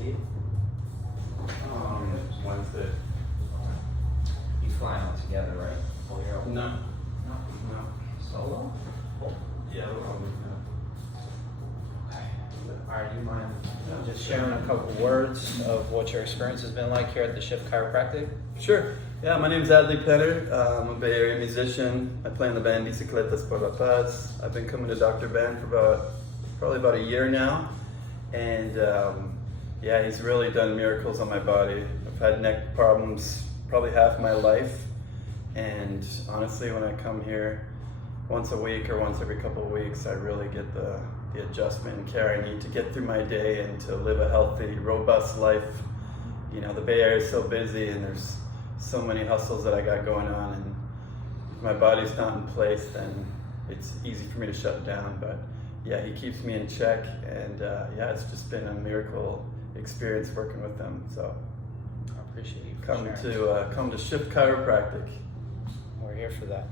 leave? Wednesday. You flying all together, right? All your own? No. No. Solo? Yeah, All right, do you mind just sharing a couple words of what your experience has been like here at the Shift Chiropractic? Sure. Yeah, my name is Adley Penner. I'm a Bay Area musician. I play in the band Bicicletas Por La Paz. I've been coming to Dr. Band for probably about a year now. And yeah, he's really done miracles on my body. I've had neck problems probably half my life. And honestly, when I come here once a week or once every couple of weeks, I really get the adjustment and care I need to get through my day and to live a healthy, robust life. You know, the Bay Area is so busy and there's so many hustles that I got going on, and if my body's not in place, then it's easy for me to shut down. But yeah, he keeps me in check, and yeah, it's just been a miracle experience working with him. So I appreciate you come to Shift Chiropractic. We're here for that.